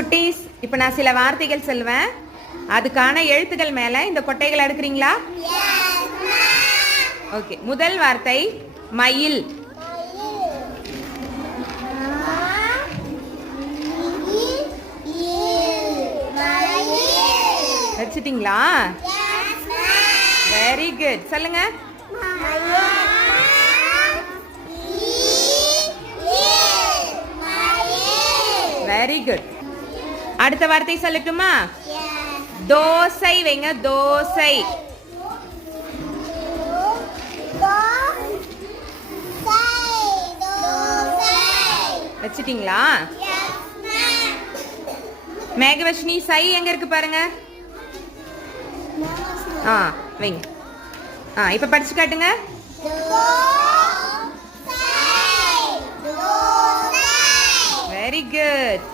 குட்டீஸ், இப்போ நான் சில வார்த்தைகள் சொல்வேன். அதுக்கான எழுத்துக்கள் மேல இந்த கொட்டைகளை எடுக்கிறீங்களா? ஓகே. முதல் வார்த்தை மயில். வச்சிட்டீங்களா? Very good. சொல்லுங்க. Very good. அடுத்த வார்த்தை சொல்லட்டுமா? தோசை வைங்க. தோசை. வச்சிட்டீங்களா? மேகவர்ஷினி, சை எங்க இருக்கு பாருங்க. வைங்க. இப்ப படிச்சு காட்டுங்க. Very good.